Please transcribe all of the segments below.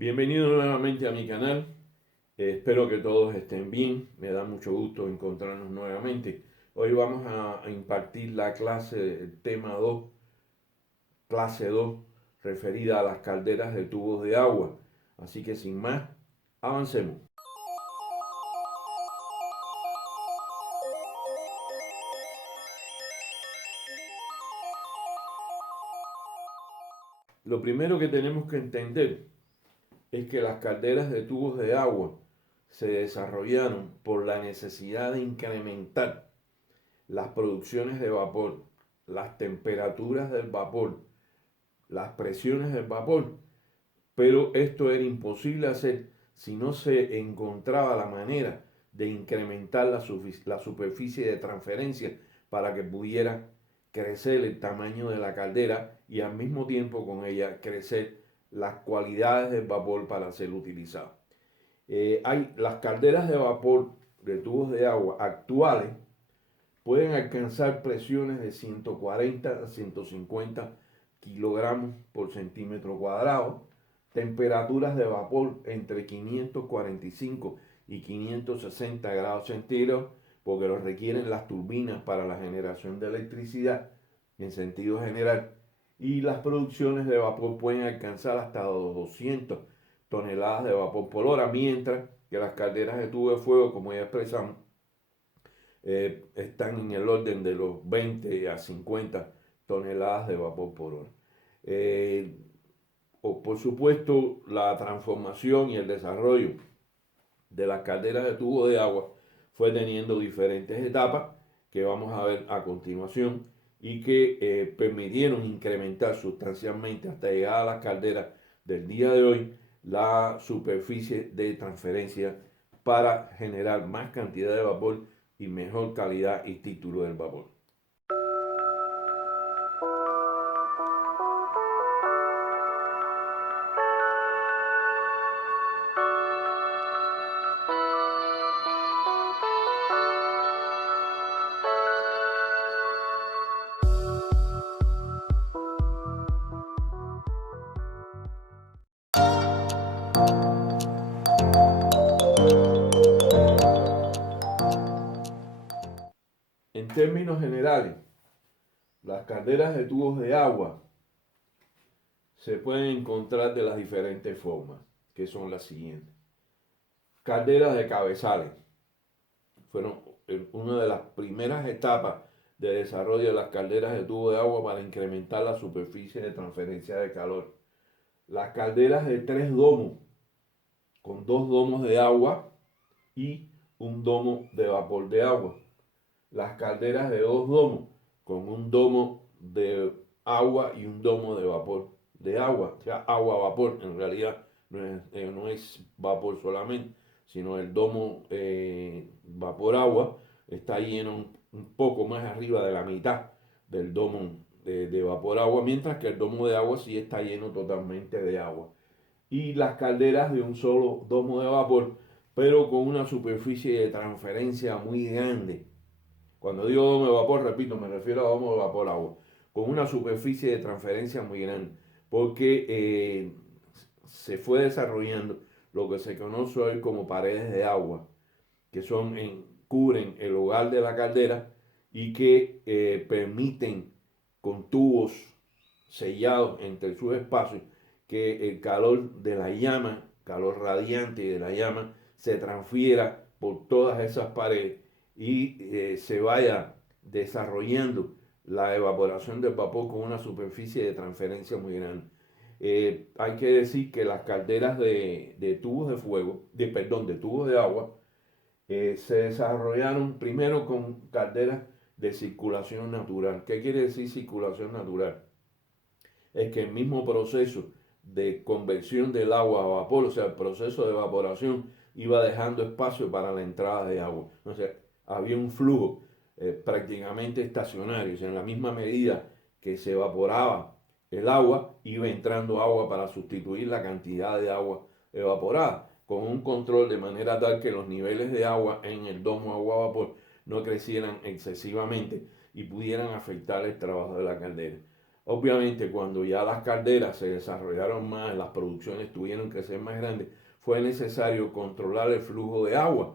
Bienvenido nuevamente a mi canal. Espero que todos estén bien. Me da mucho gusto encontrarnos nuevamente. Hoy vamos a impartir la clase tema 2, clase 2, referida a las calderas de tubos de agua. Así que sin más, avancemos. Lo primero que tenemos que entender es que las calderas de tubos de agua se desarrollaron por la necesidad de incrementar las producciones de vapor, las temperaturas del vapor, las presiones del vapor, pero esto era imposible hacer si no se encontraba la manera de incrementar la superficie de transferencia para que pudiera crecer el tamaño de la caldera y al mismo tiempo con ella crecer las cualidades del vapor para ser utilizado. Hay las calderas de vapor de tubos de agua actuales pueden alcanzar presiones de 140 a 150 kilogramos por centímetro cuadrado, temperaturas de vapor entre 545 y 560 grados centígrados, porque lo requieren las turbinas para la generación de electricidad en sentido general, y las producciones de vapor pueden alcanzar hasta 200 toneladas de vapor por hora, mientras que las calderas de tubo de fuego, como ya expresamos, están en el orden de los 20 a 50 toneladas de vapor por hora. Eh, por supuesto, la transformación y el desarrollo de las calderas de tubo de agua fue teniendo diferentes etapas que vamos a ver a continuación y que permitieron incrementar sustancialmente hasta llegar a las calderas del día de hoy la superficie de transferencia para generar más cantidad de vapor y mejor calidad y título del vapor. En términos generales, las calderas de tubos de agua se pueden encontrar de las diferentes formas, que son las siguientes. Calderas de cabezales fueron una de las primeras etapas de desarrollo de las calderas de tubo de agua para incrementar la superficie de transferencia de calor. Las calderas de tres domos, con dos domos de agua y un domo de vapor de agua. Las calderas de dos domos, con un domo de agua y un domo de vapor de agua, o sea, agua-vapor, en realidad no es vapor solamente, sino el domo vapor-agua está lleno un poco más arriba de la mitad del domo de vapor-agua, mientras que el domo de agua sí está lleno totalmente de agua. Y las calderas de un solo domo de vapor, pero con una superficie de transferencia muy grande. Cuando digo domo de vapor, repito, me refiero a domo de vapor agua, con una superficie de transferencia muy grande, porque se fue desarrollando lo que se conoce hoy como paredes de agua, que cubren el hogar de la caldera y que permiten con tubos sellados entre sus espacios que el calor de la llama, calor radiante de la llama, se transfiera por todas esas paredes y se vaya desarrollando la evaporación del vapor con una superficie de transferencia muy grande. Hay que decir que las calderas de tubos de fuego, perdón, de tubos de agua, se desarrollaron primero con calderas de circulación natural. ¿Qué quiere decir circulación natural? Es que el mismo proceso de conversión del agua a vapor, o sea, el proceso de evaporación, iba dejando espacio para la entrada de agua. Entonces, había un flujo prácticamente estacionario, o sea, en la misma medida que se evaporaba el agua, iba entrando agua para sustituir la cantidad de agua evaporada, con un control de manera tal que los niveles de agua en el domo agua-vapor no crecieran excesivamente y pudieran afectar el trabajo de la caldera. Obviamente, cuando ya las calderas se desarrollaron más, las producciones tuvieron que ser más grandes, fue necesario controlar el flujo de agua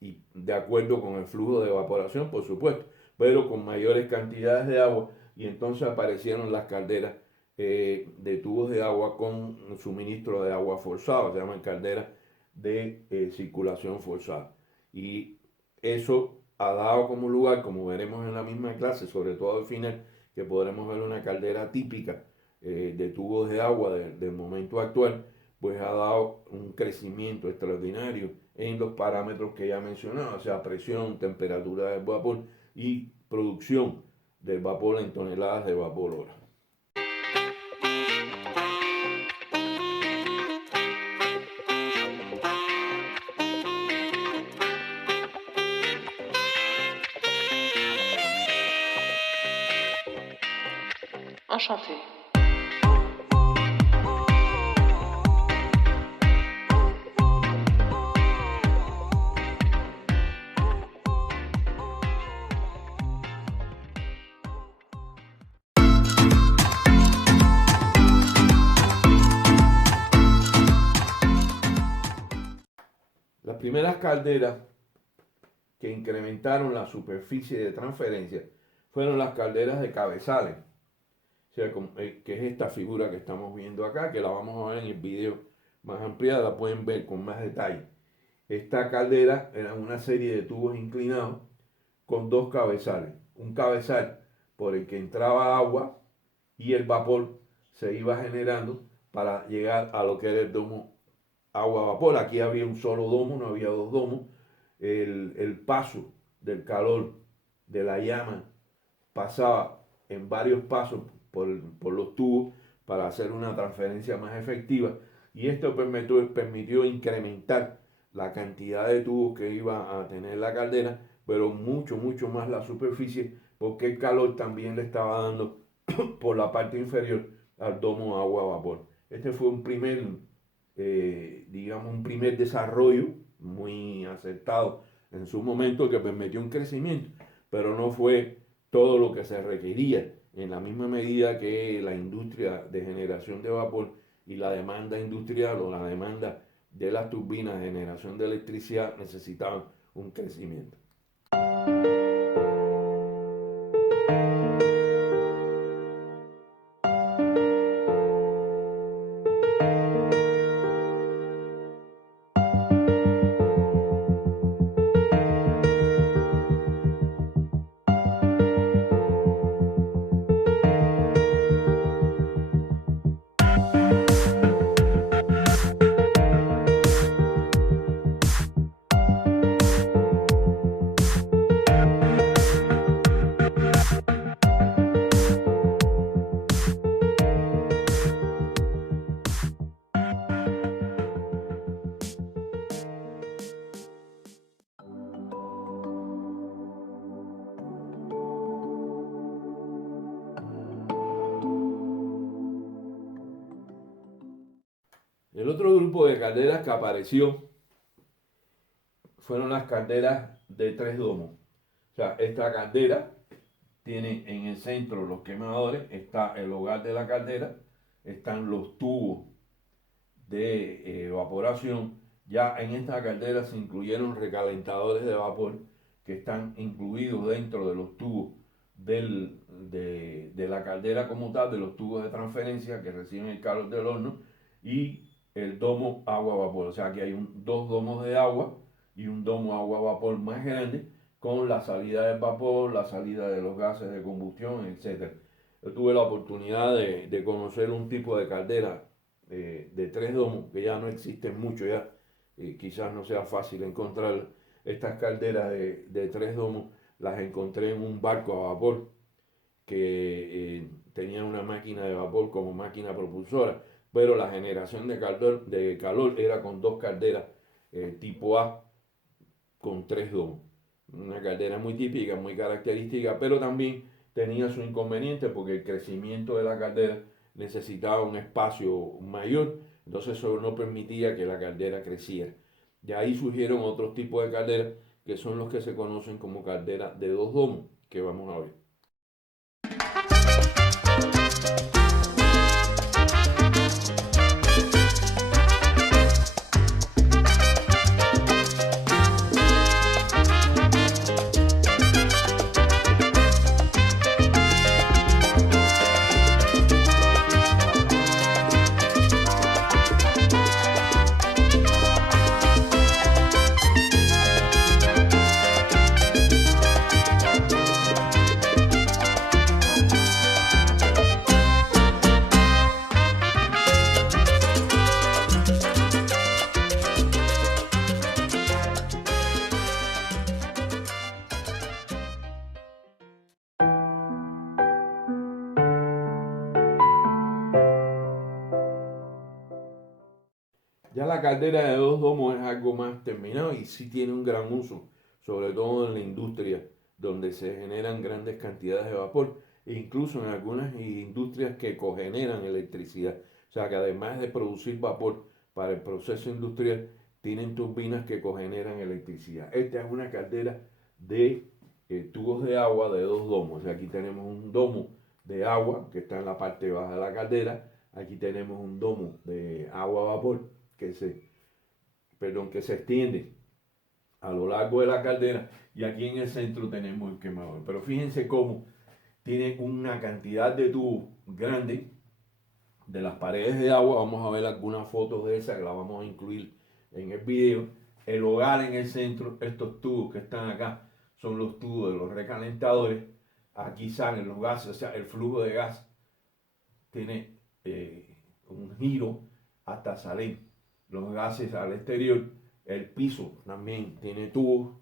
y de acuerdo con el flujo de evaporación, por supuesto, pero con mayores cantidades de agua, y entonces aparecieron las calderas de tubos de agua con suministro de agua forzado, se llaman calderas de circulación forzada. Y eso ha dado como lugar, como veremos en la misma clase, sobre todo al final, que podremos ver una caldera típica de tubos de agua del momento actual, pues ha dado un crecimiento extraordinario en los parámetros que ya mencionaba, o sea, presión, temperatura del vapor y producción del vapor en toneladas de vapor hora. Enchanté. Las primeras calderas que incrementaron la superficie de transferencia fueron las calderas de cabezales, o sea, que es esta figura que estamos viendo acá, que la vamos a ver en el video más ampliada, la pueden ver con más detalle. Esta caldera era una serie de tubos inclinados con dos cabezales, un cabezal por el que entraba agua y el vapor se iba generando para llegar a lo que era el domo agua-vapor. Aquí había un solo domo, no había dos domos. El paso del calor de la llama pasaba en varios pasos por los tubos para hacer una transferencia más efectiva, y esto permitió incrementar la cantidad de tubos que iba a tener la caldera, pero mucho más la superficie, porque el calor también le estaba dando por la parte inferior al domo agua-vapor. Este fue un primer desarrollo muy acertado en su momento, que permitió un crecimiento, pero no fue todo lo que se requería, en la misma medida que la industria de generación de vapor y la demanda industrial o la demanda de las turbinas de generación de electricidad necesitaban un crecimiento. El otro grupo de calderas que apareció fueron las calderas de tres domos. O sea, esta caldera tiene en el centro los quemadores, está el hogar de la caldera, están los tubos de evaporación. Ya en esta caldera se incluyeron recalentadores de vapor que están incluidos dentro de los tubos de la caldera como tal, de los tubos de transferencia que reciben el calor del horno, y el domo agua-vapor. O sea que hay dos domos de agua y un domo agua-vapor más grande, con la salida del vapor, la salida de los gases de combustión, etc. Yo tuve la oportunidad de conocer un tipo de caldera de tres domos que ya no existen mucho, ya quizás no sea fácil encontrar. Estas calderas de tres domos las encontré en un barco a vapor que tenía una máquina de vapor como máquina propulsora, pero la generación de calor era con dos calderas tipo A con tres domos. Una caldera muy típica, muy característica, pero también tenía su inconveniente porque el crecimiento de la caldera necesitaba un espacio mayor, entonces eso no permitía que la caldera creciera. De ahí surgieron otros tipos de calderas que son los que se conocen como calderas de dos domos, que vamos a ver. Ya la caldera de dos domos es algo más terminado y sí tiene un gran uso, sobre todo en la industria, donde se generan grandes cantidades de vapor, e incluso en algunas industrias que cogeneran electricidad. O sea que además de producir vapor para el proceso industrial, tienen turbinas que cogeneran electricidad. Esta es una caldera de tubos de agua de dos domos. O sea, aquí tenemos un domo de agua que está en la parte baja de la caldera. Aquí tenemos un domo de agua-vapor que se extiende a lo largo de la caldera, y aquí en el centro tenemos el quemador. Pero fíjense cómo tiene una cantidad de tubos grande de las paredes de agua. Vamos a ver algunas fotos de esas que las vamos a incluir en el video. El hogar en el centro, estos tubos que están acá son los tubos de los recalentadores. Aquí salen los gases, o sea, el flujo de gas tiene un giro hasta salir los gases al exterior. El piso también tiene tubos,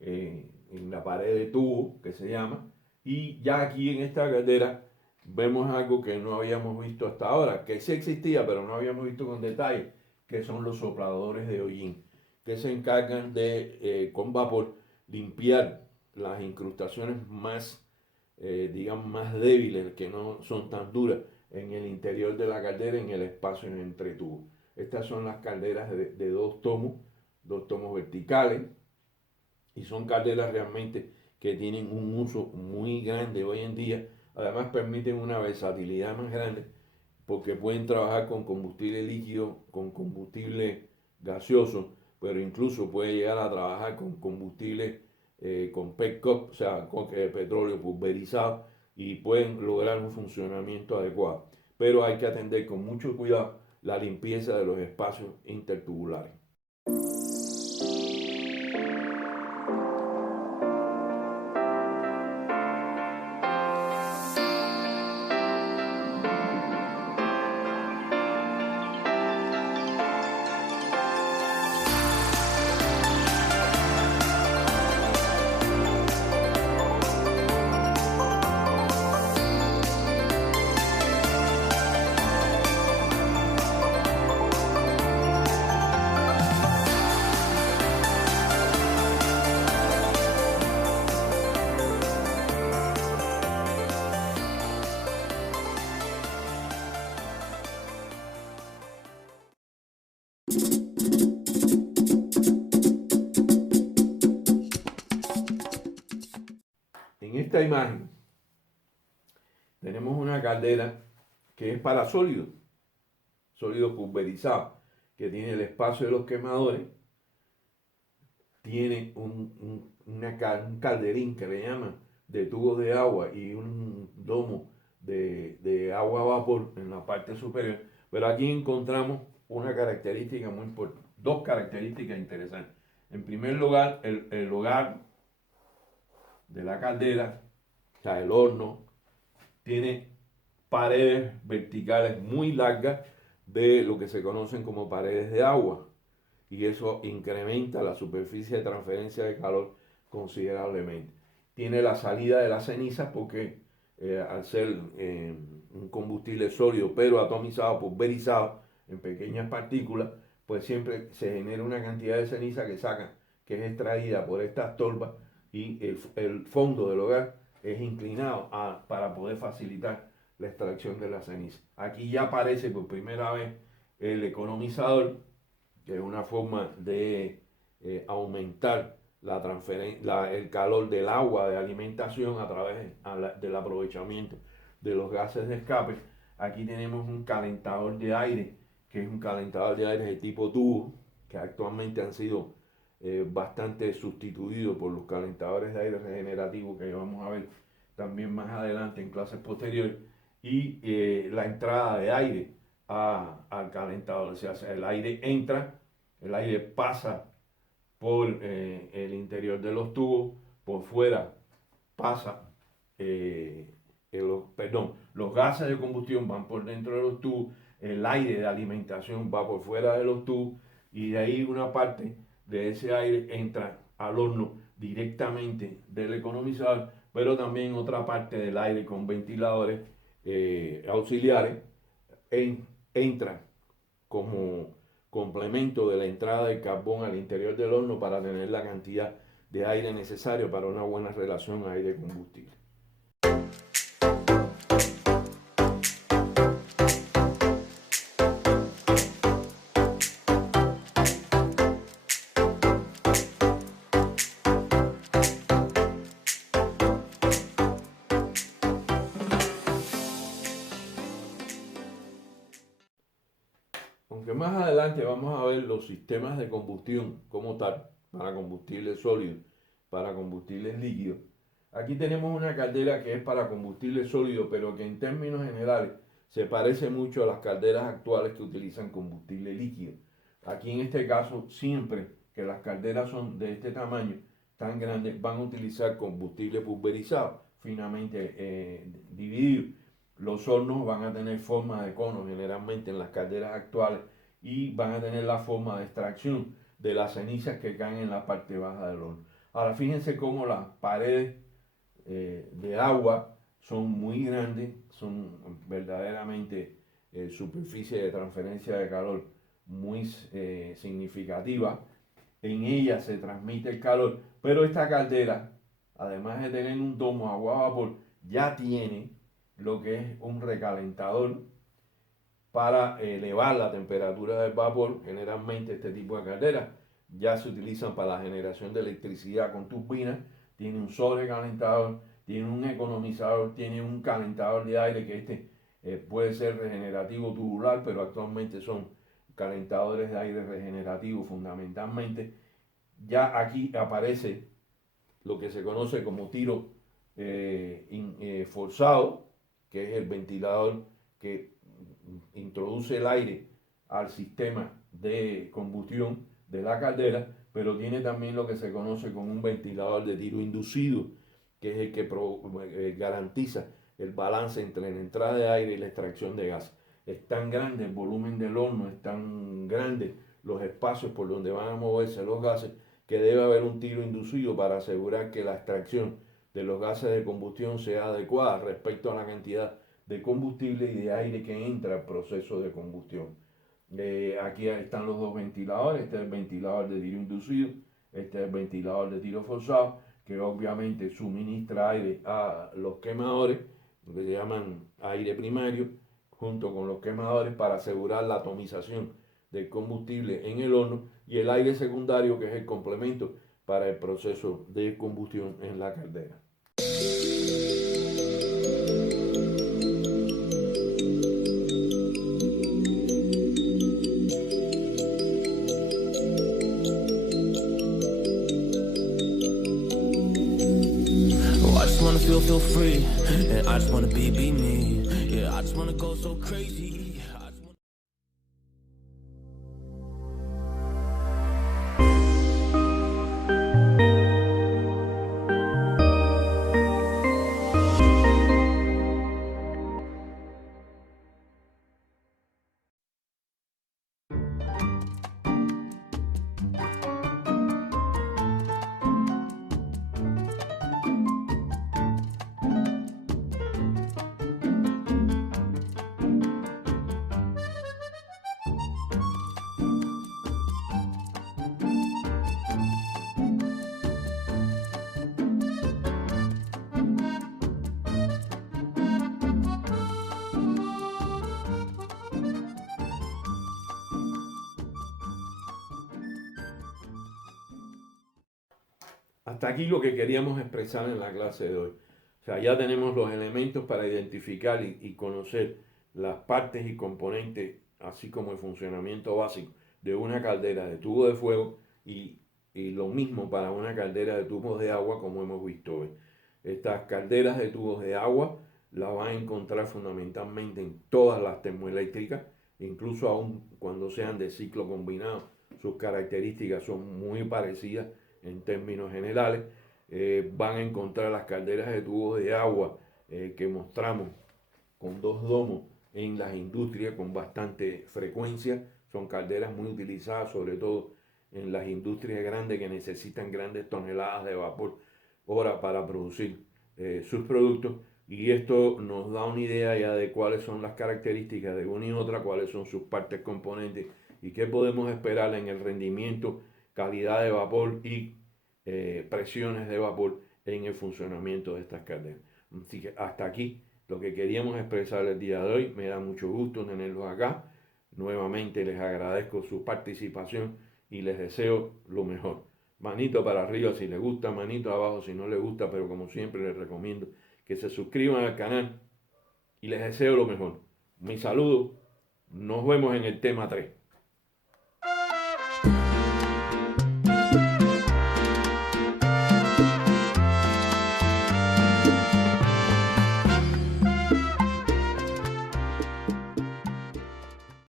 en la pared de tubo que se llama. Y ya aquí en esta caldera vemos algo que no habíamos visto hasta ahora, que sí existía, pero no habíamos visto con detalle, que son los sopladores de hollín, que se encargan de, con vapor, limpiar las incrustaciones más, digamos, más débiles, que no son tan duras, en el interior de la caldera, en el espacio entre tubos. Estas son las calderas de dos tomos verticales, y son calderas realmente que tienen un uso muy grande hoy en día. Además permiten una versatilidad más grande porque pueden trabajar con combustible líquido, con combustible gaseoso, pero incluso puede llegar a trabajar con combustible con petcoke, o sea, con petróleo pulverizado, y pueden lograr un funcionamiento adecuado. Pero hay que atender con mucho cuidado la limpieza de los espacios intertubulares. En esta imagen tenemos una caldera que es para sólidos pulverizados, que tiene el espacio de los quemadores, tiene un calderín que le llaman de tubos de agua y un domo de agua a vapor en la parte superior. Pero aquí encontramos una característica muy importante, dos características interesantes. En primer lugar, el hogar de la caldera, o sea, el horno, tiene paredes verticales muy largas de lo que se conocen como paredes de agua, y eso incrementa la superficie de transferencia de calor considerablemente. Tiene la salida de las cenizas porque al ser un combustible sólido pero atomizado, pulverizado en pequeñas partículas, pues siempre se genera una cantidad de ceniza que es extraída por estas torbas, y el fondo del hogar es inclinado para poder facilitar la extracción de la ceniza. Aquí ya aparece por primera vez el economizador, que es una forma de aumentar el calor del agua de alimentación a través del aprovechamiento de los gases de escape. Aquí tenemos un calentador de aire, que es un calentador de aire de tipo tubo, que actualmente han sido bastante sustituidos por los calentadores de aire regenerativos que vamos a ver también más adelante en clases posteriores, y la entrada de aire al calentador. O sea, el aire entra, el aire pasa por el interior de los tubos, por fuera pasa, los gases de combustión van por dentro de los tubos, el aire de alimentación va por fuera de los tubos, y de ahí una parte de ese aire entra al horno directamente del economizador, pero también otra parte del aire con ventiladores auxiliares entra como complemento de la entrada de carbón al interior del horno para tener la cantidad de aire necesario para una buena relación aire-combustible. Aunque más adelante vamos a ver los sistemas de combustión como tal, para combustibles sólidos, para combustibles líquidos. Aquí tenemos una caldera que es para combustible sólido, pero que en términos generales se parece mucho a las calderas actuales que utilizan combustible líquido. Aquí en este caso, siempre que las calderas son de este tamaño, tan grandes, van a utilizar combustible pulverizado, finamente dividido. Los hornos van a tener forma de cono generalmente en las calderas actuales, y van a tener la forma de extracción de las cenizas que caen en la parte baja del horno. Ahora fíjense cómo las paredes de agua son muy grandes, son verdaderamente superficie de transferencia de calor muy significativa. En ella se transmite el calor, pero esta caldera, además de tener un domo agua a vapor, ya tiene lo que es un recalentador para elevar la temperatura del vapor. Generalmente este tipo de calderas ya se utilizan para la generación de electricidad con turbinas. Tiene un sobrecalentador, tiene un economizador, tiene un calentador de aire, que puede ser regenerativo tubular, pero actualmente son calentadores de aire regenerativo fundamentalmente. Ya aquí aparece lo que se conoce como tiro forzado, que es el ventilador que introduce el aire al sistema de combustión de la caldera, pero tiene también lo que se conoce como un ventilador de tiro inducido, que es el que garantiza el balance entre la entrada de aire y la extracción de gas. Es tan grande el volumen del horno, es tan grande los espacios por donde van a moverse los gases, que debe haber un tiro inducido para asegurar que la extracción de los gases de combustión sea adecuada respecto a la cantidad de combustible y de aire que entra al proceso de combustión. Aquí están los dos ventiladores. Este es el ventilador de tiro inducido, este es el ventilador de tiro forzado, que obviamente suministra aire a los quemadores, lo que se llaman aire primario, junto con los quemadores, para asegurar la atomización del combustible en el horno, y el aire secundario, que es el complemento para el proceso de combustión en la caldera. Feel free, and I just wanna be me. Yeah, I just wanna go so crazy. Hasta aquí lo que queríamos expresar en la clase de hoy. O sea, ya tenemos los elementos para identificar y conocer las partes y componentes, así como el funcionamiento básico de una caldera de tubo de fuego y lo mismo para una caldera de tubos de agua, como hemos visto hoy. Estas calderas de tubos de agua las van a encontrar fundamentalmente en todas las termoeléctricas, incluso aún cuando sean de ciclo combinado, sus características son muy parecidas en términos generales. Van a encontrar las calderas de tubos de agua que mostramos con dos domos en las industrias con bastante frecuencia. Son calderas muy utilizadas, sobre todo en las industrias grandes que necesitan grandes toneladas de vapor hora para producir sus productos. Y esto nos da una idea ya de cuáles son las características de una y otra, cuáles son sus partes componentes y qué podemos esperar en el rendimiento, calidad de vapor y presiones de vapor en el funcionamiento de estas calderas. Así que hasta aquí lo que queríamos expresar el día de hoy. Me da mucho gusto tenerlos acá. Nuevamente les agradezco su participación y les deseo lo mejor. Manito para arriba si les gusta, manito abajo si no les gusta, pero como siempre les recomiendo que se suscriban al canal y les deseo lo mejor. Mi saludo, nos vemos en el tema 3.